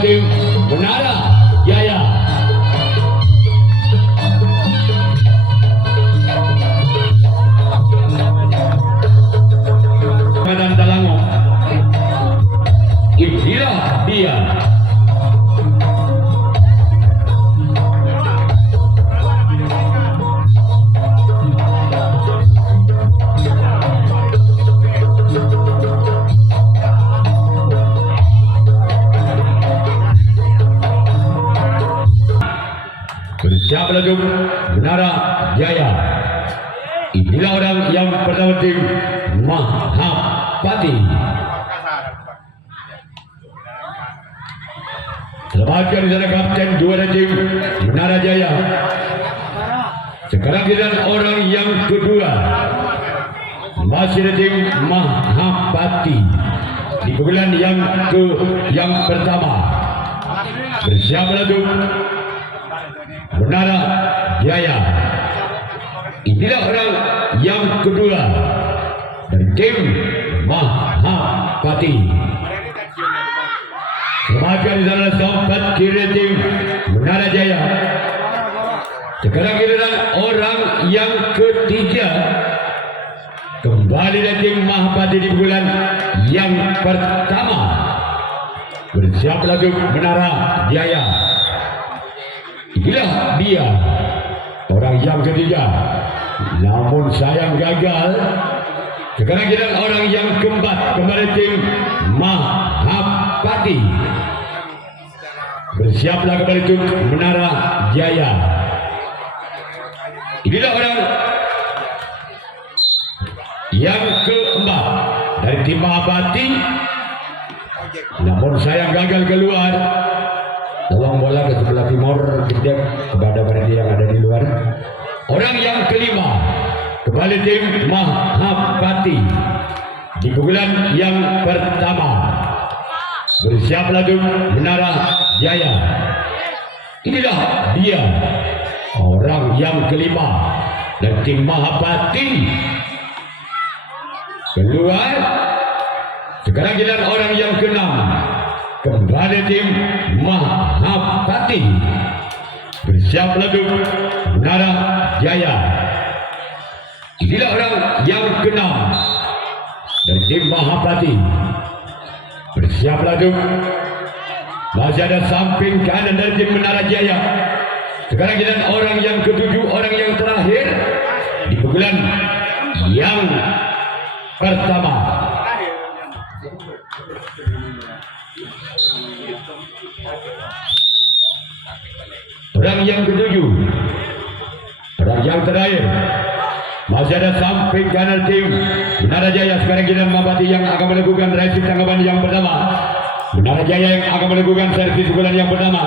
tim Menara Jaya. Medan Talango. Inilah dia. Bersiap lagu Menara Jaya. Inilah orang yang pertama tim Mahapati. Selamatkan di sana kapten juara tim Menara Jaya. Sekarang kita orang yang kedua masih ada tim Mahapati di bulan yang pertama. Bersiap lagu Menara Jaya. Inilah orang yang kedua dari tim Mahapati. Selamatkan di sana sempat kiri tim Menara Jaya. Sekarang giliran orang yang ketiga kembali dari tim Mahapati di bulan yang pertama. Bersiap lagu Menara Jaya. Inilah dia orang yang ketiga, namun sayang gagal. Sekarang kita orang yang keempat kembali tim Mahapati. Bersiaplah kembali tim Menara Jaya. Inilah orang yang keempat dari tim Mahapati, namun sayang gagal keluar. Tolong bola ke sebelah timur, gede kepada mereka yang ada di luar. Orang yang kelima kembali tim Mahapati di pukulan yang pertama. Bersiaplah tim Menara Jaya. Inilah dia orang yang kelima dan tim Mahapati keluar. Sekarang kita orang yang keenam kembali tim Mahapati. Bersiap lagu Menara Jaya. Inilah orang yang keenam dari tim Mahapati. Bersiap lagu. Masih ada samping kanan dari tim Menara Jaya. Sekarang kita orang yang ketujuh, orang yang terakhir di pukulan yang pertama. Orang yang ketujuh, orang yang terakhir, masih ada samping kanan tim Menara Jaya. Sekarang kita Mahapati yang akan melakukan servis tanggapan yang pertama. Menara Jaya yang akan melakukan servis bulan yang pertama.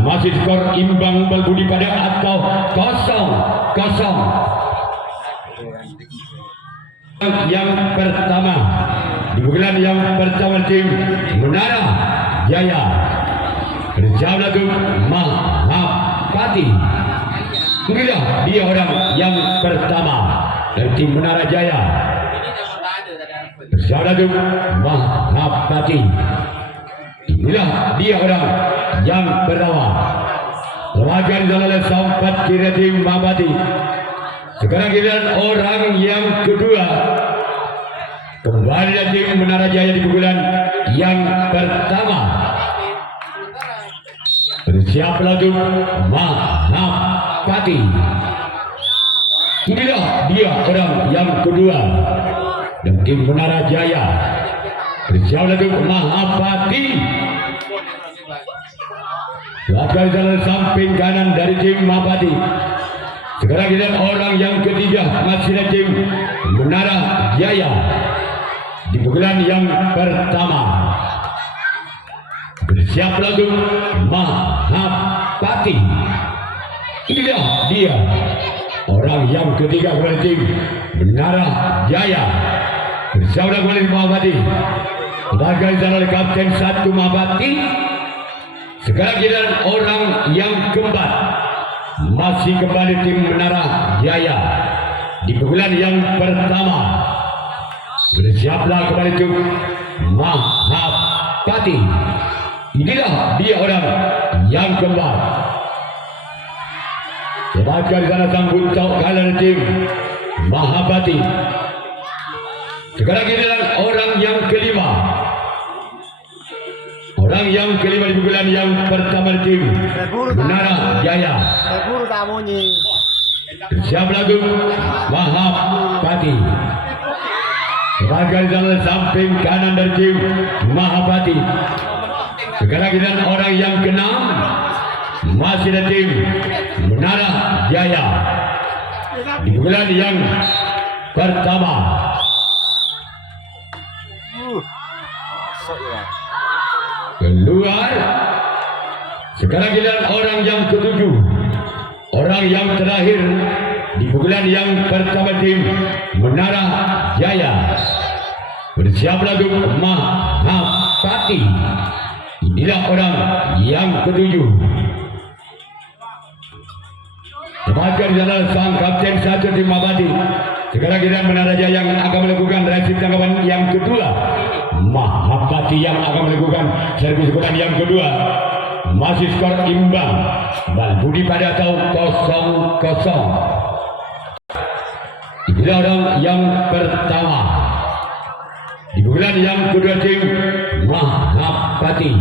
Masih skor imbang berbudi pada atau 0-0. Yang pertama di bulan yang pertama tim Menara Jaya. Bersiap lagu Mahapati. Inilah dia orang yang pertama dari tim Menara Jaya. Bersiap lagu Mahapati. Inilah dia orang yang pertama. Selamatkan oleh sempat kiri tim Mahapati. Sekarang kita orang yang kedua kembali dari tim Menara Jaya di pukulan yang pertama. Bersiap lagu Mahapati. Inilah dia orang yang kedua dan tim Menara Jaya. Bersiap lagu Mahapati. Lakukan jalan samping kanan dari tim Mahapati. Sekarang kita orang yang ketiga masih dari tim Menara Jaya di pukulan yang pertama. Bersiap lagu Mahapati. Inilah dia orang yang ketiga kembali tim Menara Jaya. Bersiap lagu Mahapati. Lakukan jalan kapten 1 Mahapati. Sekarang kita orang yang keempat masih kembali tim Menara Jaya di pukulan yang pertama. Bersiaplah kembali tim Mahapati. Inilah dia orang yang keempat. Lepaskan di sana sang buncau kalah tim Mahapati. Sekarang giliran orang yang kelima. Orang yang kelima di bulan yang pertama tim Menara Jaya. Guru tamunya. Siap lagu Mahapati. Lepaskan di sana samping kanan dari tim Mahapati. Sekarang giliran orang yang keenam. Masih ada tim Menara Jaya di bulan yang pertama. Keluar. Sekarang giliran orang yang ketujuh. Orang yang terakhir di bulan yang pertama tim Menara Jaya. Bersiaplah untuk Mahapati. Inilah orang yang ketujuh. Lepaskan di sana sang kapten satu tim Mahapati. Sekarang giliran Menara Jaya yang akan melakukan resip tanggapan yang kedua. Mahapati yang akan melakukan servis bola yang kedua. Masih skor imbang. Bal budi pada atau 0-0. Inilah orang yang pertama di bulan yang kedua tim Mahapati.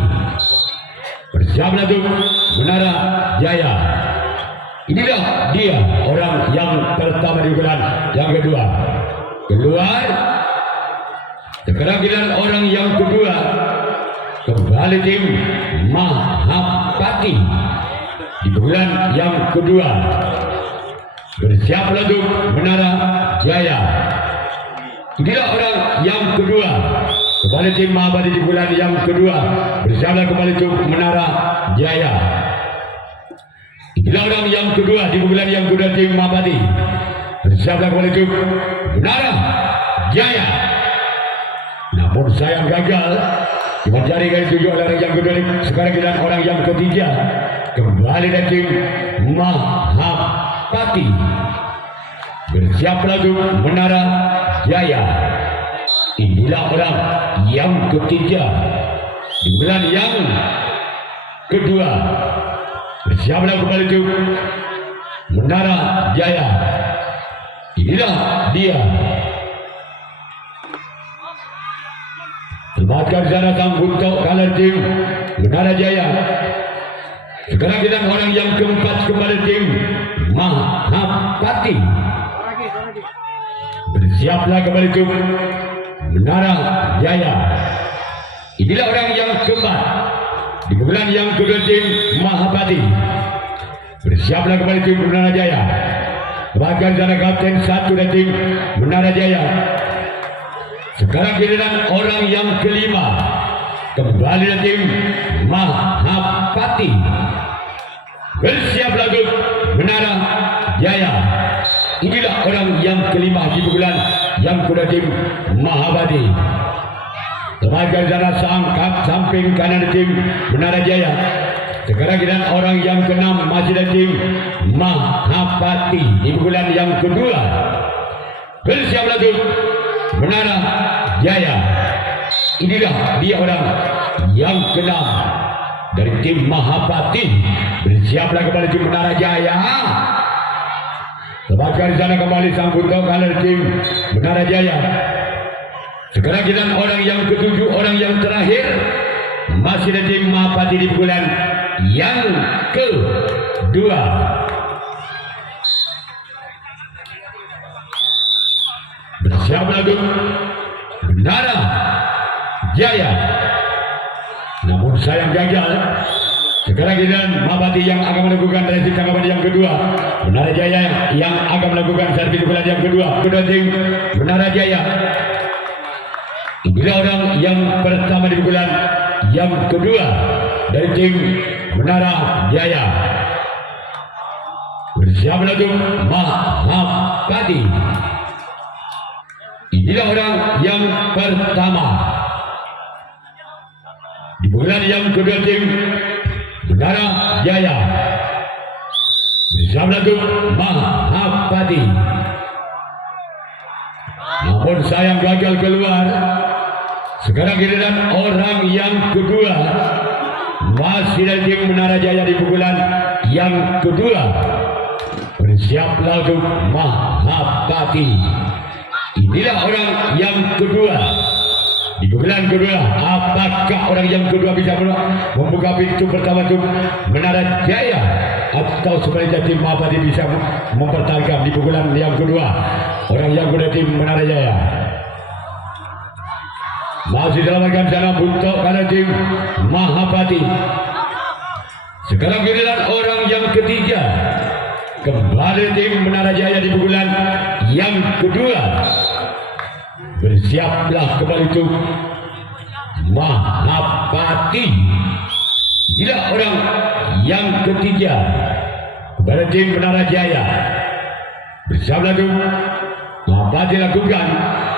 Bersiaplah untuk Menara Jaya. Inilah dia orang yang pertama di bulan yang kedua. Keluar. Sekarang giliran orang yang kedua. Kembali tim Mahapati di bulan yang kedua. Bersiaplah untuk Menara Jaya. Inilah orang yang kedua. Kembali tim Mahapati di bulan yang kedua. Bersiaplah kembali untuk Menara Jaya. Inilah orang yang kedua di bulan yang kedua tim Mahapati. Bersiaplah kembali untuk Menara Jaya. Namun sayang gagal. Mencari kali tujuh orang yang kedua. Sekarang kita orang yang ketiga. Kembali dari tim Mahapati. Bersiaplah untuk Menara Jaya. Inilah orang yang ketiga di bulan yang kedua. Bersiaplah kembali untuk Menara Jaya. Inilah dia. Tempatkan sana sang buncau kalah tim Menara Jaya. Sekarang kita orang yang keempat kembali tim Mahapati. Bersiaplah kembali untuk Menara Jaya. Inilah orang yang keempat di bulan yang kedua tim Mahapati. Bersiaplah kembali tim Menara Jaya. Bahkan sana kapten satu dari tim Menara Jaya. Sekarang giliran orang yang kelima. Kembali dari tim Mahapati. Bersiaplah untuk Menara Jaya. Inilah orang yang kelima di bulan yang kedua tim Mahapati. Tempatkan sana sangkap samping kanan tim Menara Jaya. Sekarang giliran orang yang keenam masih dari tim Mahapati di bulan yang kedua. Bersiaplah untuk Menara Jaya. Inilah dia orang yang keenam dari tim Mahapati. Bersiaplah kembali tim Menara Jaya. Tempatkan di sana kembali sang buntau kalah tim Menara Jaya. Sekarang kita orang yang ketujuh, orang yang terakhir masih dari tim Mahapati di bulan yang kedua. Bersiaplah untuk Menara Jaya. Namun sayang gagal. Sekarang kita Mahapati yang akan melakukan resip tanggapan yang kedua. Menara Jaya yang akan melakukan servis bulan yang kedua. Kedua tim Menara Jaya. Inilah orang yang pertama di bulan yang kedua dari tim Menara Jaya. Bersiaplah untuk Mahapati. Inilah orang yang pertama di bulan yang kedua tim Menara Jaya. Bersiaplah untuk Mahapati. Namun sayang gagal keluar. Sekarang giliran orang yang kedua. masih dari tim Menara Jaya di pukulan yang kedua. Bersiaplah untuk Mahapati. Inilah orang yang kedua di pukulan kedua. Apakah orang yang kedua bisa membuka pintu pertama untuk Menara Jaya, atau sebaliknya tim Mahapati bisa mempertahankan di pukulan yang kedua orang yang kedua tim Menara Jaya? Masih dalam akan sana untuk karena tim Mahapati. Sekarang giliran orang yang ketiga. Kembali tim Menara Jaya di pukulan yang kedua. Bersiaplah kembali itu Mahapati. Inilah orang yang ketiga. Kembali tim Menara Jaya. Bersiaplah itu Mahapati lakukan.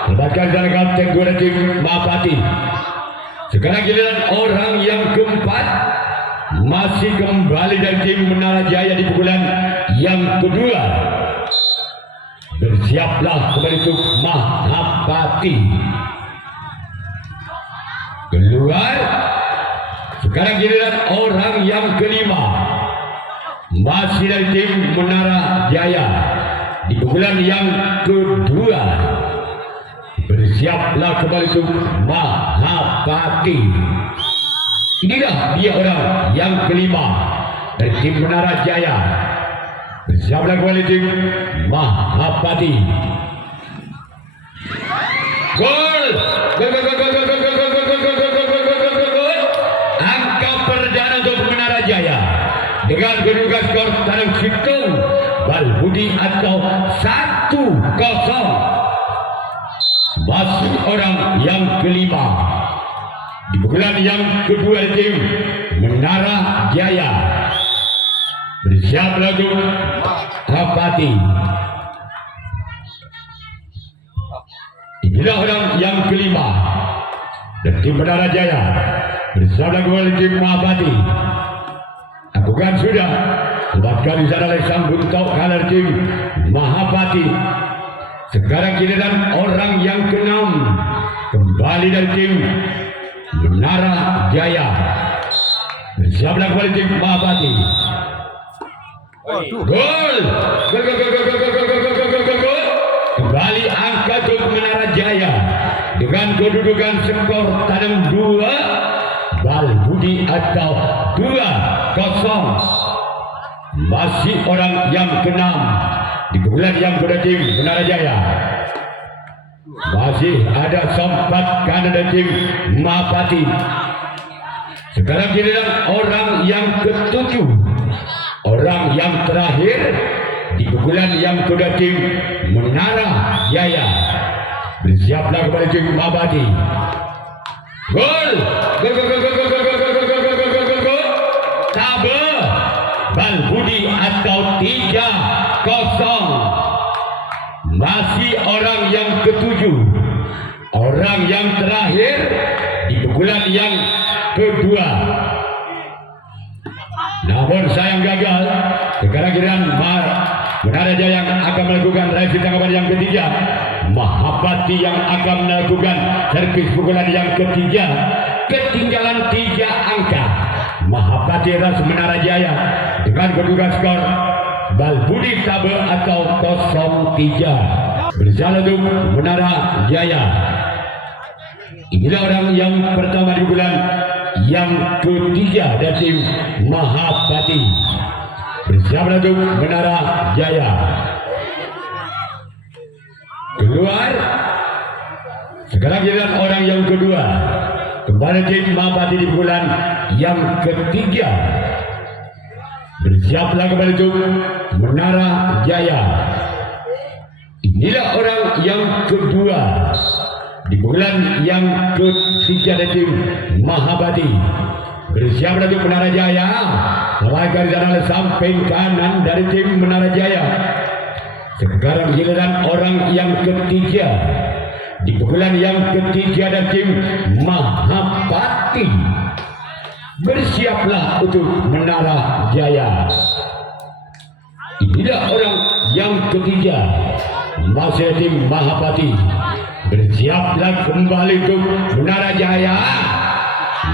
Letakkan dalam kategori tim Mahapati. Sekarang giliran orang yang keempat. Masih kembali dari tim Menara Jaya di pukulan yang kedua. Bersiaplah kembali untuk Mahapati. Keluar. Sekarang giliran orang yang kelima. Masih dari tim Menara Jaya di pukulan yang kedua. Bersiaplah kembali untuk Mahapati. Inilah dia orang yang kelima dari tim Menara Jaya. Bersiaplah kembali tim Mahapati. Gol! Angka perdana untuk Menara Jaya dengan kedudukan skor Tanam Situng Balbudi atau 1-0. Masih orang yang kelima di pukulan yang kedua tim Menara Jaya. Bersiaplah untuk Mahapati. Inilah orang yang kelima dan tim Menara Jaya. Bersiaplah kembali tim Mahapati. Lakukan sudah. Letakkan di sana oleh sang buntok kalah tim Mahapati. Sekarang giliran orang yang keenam. Kembali dari tim Menara Jaya. Bersiaplah kembali tim Mahapati. Gol! Kembali angka untuk Menara Jaya dengan kedudukan skor Tanam 2 Balbudi atau 2-0. Masih orang yang keenam di pukulan yang kedua tim Menara Jaya. Masih ada sempat kanan dari tim Mahapati. Sekarang giliran orang yang ketujuh, orang yang terakhir di pukulan yang kedua tim Menara Jaya. Bersiaplah kembali tim Mahapati. Gol! Tabe Balbudi atau 3-0. Masih orang yang ketujuh, orang yang terakhir di pukulan yang kedua. Namun sayang gagal. Sekarang giliran Menara Jaya yang akan melakukan revisi tanggapan yang ketiga. Mahapati yang akan melakukan servis pukulan yang ketiga. Ketinggalan 3 angka. Mahapati atas Menara Jaya dengan kedudukan skor Balbudi Tabe atau 0-3. Berjalan untuk Menara Jaya. Inilah orang yang pertama di bulan yang ketiga dari tim Mahapati. Bersiaplah untuk Menara Jaya. Keluar. Sekarang giliran orang yang kedua. Kembali tim Mahapati di bulan yang ketiga. Bersiaplah kembali untuk Menara Jaya. Inilah orang yang kedua di bulan yang ketiga dari tim Mahapati. Bersiaplah untuk Menara Jaya. Melangkah di sana samping kanan dari tim Menara Jaya. Sekarang giliran orang yang ketiga di pukulan yang ketiga dari tim Mahapati. Bersiaplah untuk Menara Jaya. Inilah orang yang ketiga masih tim Mahapati. Bersiaplah kembali untuk Menara Jaya.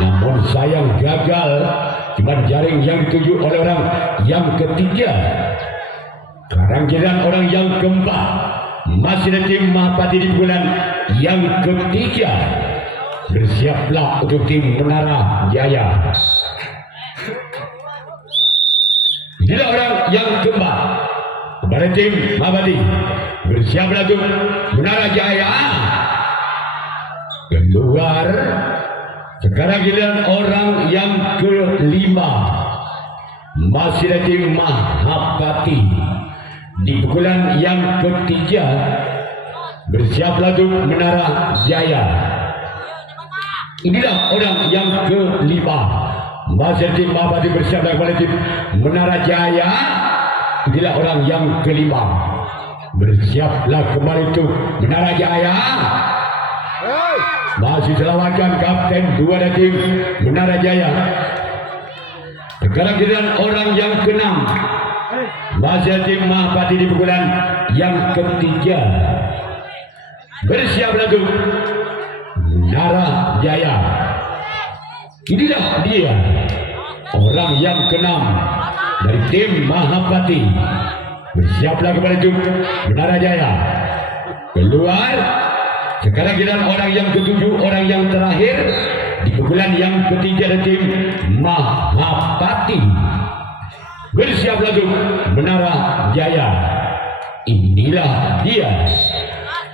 Namun sayang gagal. Iman jaring yang dituju oleh orang yang ketiga. Sekarang giliran orang yang keempat. Masih ada tim Mahapati di bulan yang ketiga. Bersiaplah untuk tim Menara Jaya. Inilah orang yang keempat. Kepada tim Mahapati. Bersiaplah untuk Menara Jaya. Keluar. Sekarang giliran orang yang kelima. Masih ada tim Mahapati. Di pukulan yang ketiga. Bersiaplah untuk Menara Jaya. Inilah orang yang kelima. Masih tim Mahapati bersiaplah kepada tim Menara Jaya. Inilah orang yang kelima. Bersiaplah kembali untuk Menara Jaya. Masih selamatkan kapten dua dari tim Menara Jaya. Sekarang giliran orang yang keenam. Masih tim Mahapati di pukulan yang ketiga. Bersiaplah untuk Menara Jaya. Inilah dia orang yang keenam dari tim Mahapati. Bersiaplah kepada tim Menara Jaya. Keluar. Sekarang giliran orang yang ketujuh, orang yang terakhir di pukulan yang ketiga dari tim Mahapati. Bersiaplah untuk Menara Jaya. Inilah dia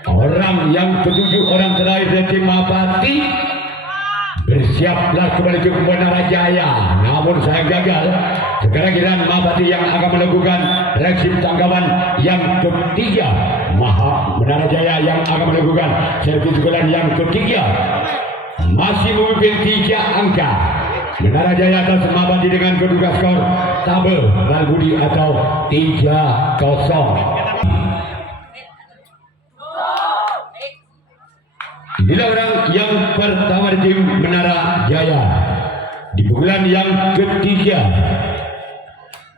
orang yang ketujuh, orang terakhir dari tim Mahapati. Bersiaplah kembali ke Menara Jaya. Namun saya gagal. Sekarang giliran Mahapati yang akan melakukan reaksi tanggapan yang ketiga. Menara Jaya yang akan melakukan servis pukulan yang ketiga. Masih memimpin 3 angka. Menara Jaya atas Mahapati dengan kedudukan skor tabel Balbudi atau 3-0. Inilah orang yang pertama di tim Menara Jaya. Di pukulan yang ketiga.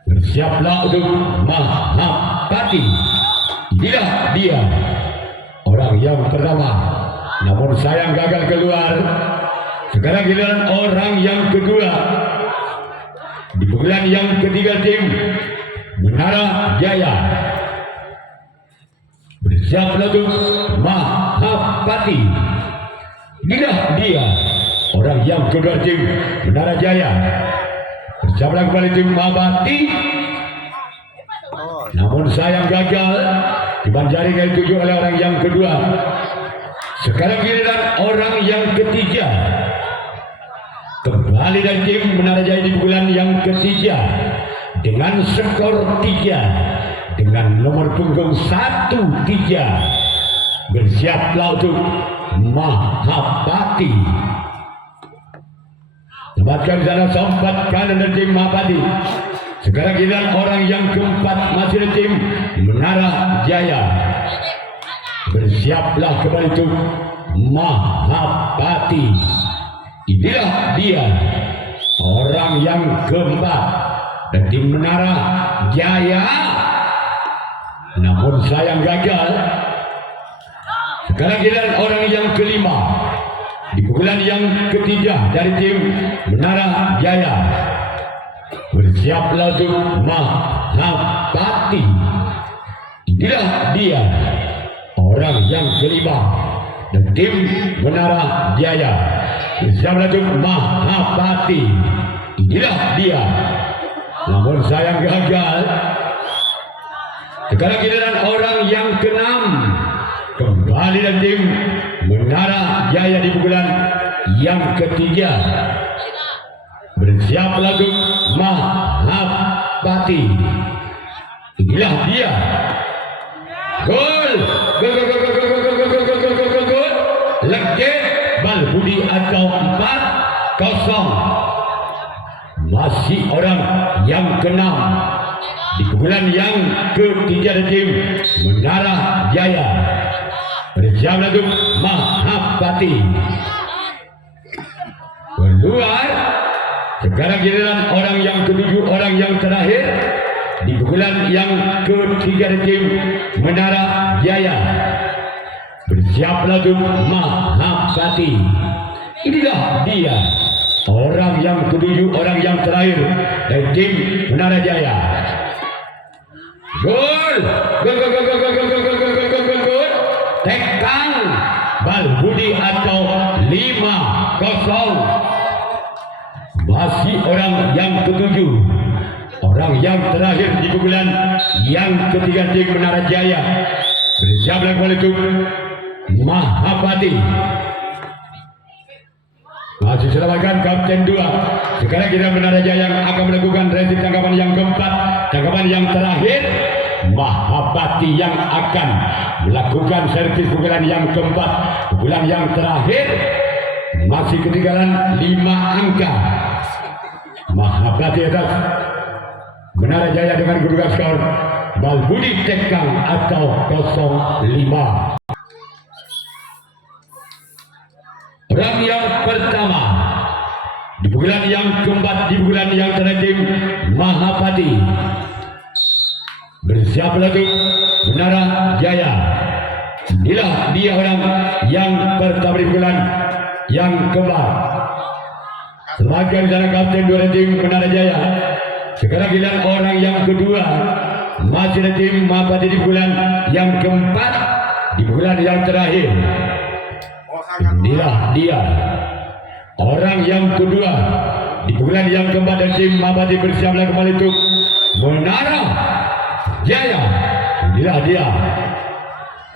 Bersiaplah untuk Mahapati. Inilah dia orang yang pertama. Namun sayang gagal keluar. Sekarang giliran orang yang kedua. Di pukulan yang ketiga tim Menara Jaya. Bersiaplah untuk Mahapati. Inilah dia orang yang kedua tim Menara Jaya. Bersiaplah kembali tim Mahapati. Namun sayang gagal. Iman jaring yang dituju oleh orang yang kedua. Sekarang giliran orang yang ketiga. Kembali dari tim Menara Jaya di pukulan yang ketiga. Dengan skor 3. Dengan nomor punggung 1-3. Bersiaplah untuk Mahapati. Tempatkan di sana sompat kanan dari tim Mahapati. Sekarang giliran orang yang keempat masih dari tim Menara Jaya. Bersiaplah kembali untuk Mahapati. Inilah dia orang yang keempat dari tim Menara Jaya. Namun sayang gagal. Sekarang giliran orang yang kelima. Di pukulan yang ketiga dari tim Menara Jaya. Bersiaplah untuk Mahapati. Inilah dia orang yang kelima dari tim Menara Jaya. Bersiaplah untuk Mahapati. Inilah dia. Namun sayang gagal. Sekarang giliran orang yang keenam. Kembali dari tim Menara Jaya di pukulan yang ketiga. Bersiaplah untuk Mahapati. Inilah dia. Gol. Gol. Legit Balbudi atau 4-0. Masih orang yang keenam. Di pukulan yang ketiga dari tim Menara Jaya. Bersiaplah untuk Mahapati. Keluar. Sekarang giliran orang yang ketujuh, orang yang terakhir. Di pukulan yang ketiga dari tim Menara Jaya. Bersiaplah untuk Mahapati. Inilah dia orang yang ketujuh, orang yang terakhir dari tim Menara Jaya. Gol, gol, gol, gol, gol, gol, gol, gol, gol, gol, gol, gol, gol, gol. Tekang Balbudi atau 5-0. Masih orang yang ketujuh, orang yang terakhir di pukulan yang ketiga tim Menara Jaya. Bersiaplah kembali itu Mahapati. Masih selamatkan Kapten 2. Sekarang kita Menara Jaya yang akan melakukan resi tangkapan yang keempat, tangkapan yang terakhir. Mahapati yang akan melakukan servis pukulan yang keempat, pukulan yang terakhir. Masih ketinggalan 5 angka. Mahapati atas Menara Jaya dengan kedudukan skor Balbudi Tekang atau 0-5. Orang yang pertama di pukulan yang keempat, di pukulan yang terakhir Mahapati. Bersiap lagi Menara Jaya. Inilah dia orang yang pertama di pukulan yang keempat. Sebagai sana Kapten 2 tim Menara Jaya. Sekarang giliran orang yang kedua, masih ada tim Mahapati di pukulan yang keempat, di pukulan yang terakhir. Inilah dia orang yang kedua di pukulan yang keempat dan tim Mahapati. Bersiaplah kembali untuk Menara Jaya. Inilah dia.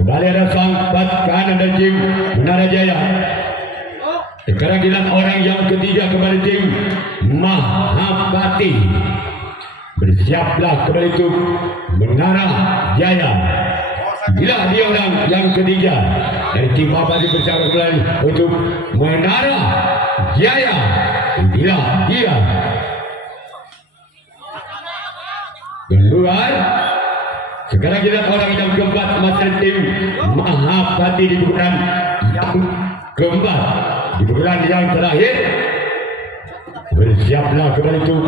Kembali ada sang bat kanan dan tim Menara Jaya. Sekarang giliran orang yang ketiga kembali tim Mahapati. Bersiaplah kembali untuk Menara Jaya. Inilah dia orang yang ketiga dari tim Mahapati. Bersiaplah kembali untuk Menara Jaya. Inilah dia. Keluar. Sekarang kita orang yang keempat, masih tim Mahapati di pukulan yang keempat, di pukulan yang terakhir. Bersiaplah kembali untuk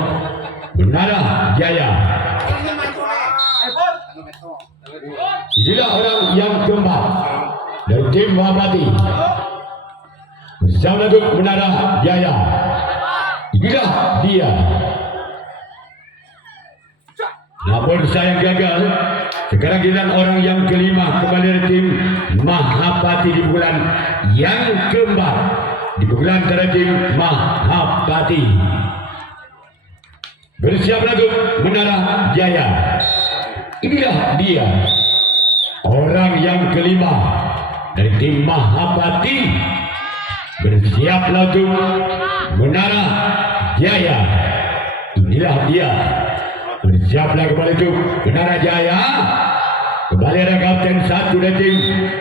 Menara Jaya. Inilah orang yang keempat dari tim Mahapati. Bersiaplah untuk Menara Jaya. Inilah dia. Namun sayang gagal. Sekarang giliran orang yang kelima kembali dari tim Mahapati di pukulan yang keempat, di pukulan dari tim Mahapati. Bersiaplah untuk Menara Jaya. Inilah dia orang yang kelima dari tim Mahapati. Bersiaplah untuk Menara Jaya. Inilah dia. Bersiaplah kembali untuk Menara Jaya. Kembali ada Kapten 1 dari tim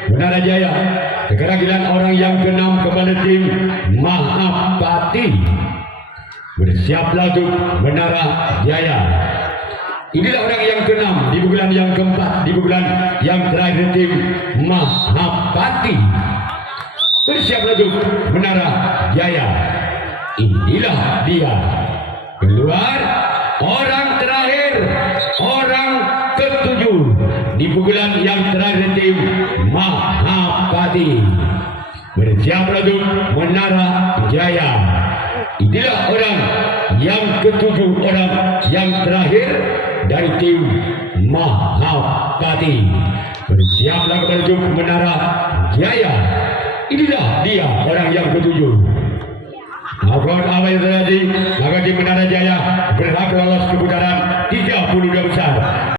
Menara Jaya. Sekarang giliran orang yang keenam kembali tim Mahapati. Bersiaplah untuk Menara Jaya. Inilah orang yang keenam di pukulan yang keempat, di pukulan yang terakhir tim Mahapati. Bersiaplah untuk Menara Jaya. Inilah dia. Keluar orang terakhir, orang ketujuh di pukulan yang terakhir tim Mahapati. Bersiaplah untuk Menara Jaya. Inilah orang yang ketujuh, orang yang terakhir dari tim Mahapati. Bersiaplah kembali untuk Menara Jaya. Inilah dia orang yang ketujuh. Apapun apa yang terjadi, maka di Menara Jaya berhak lolos ke putaran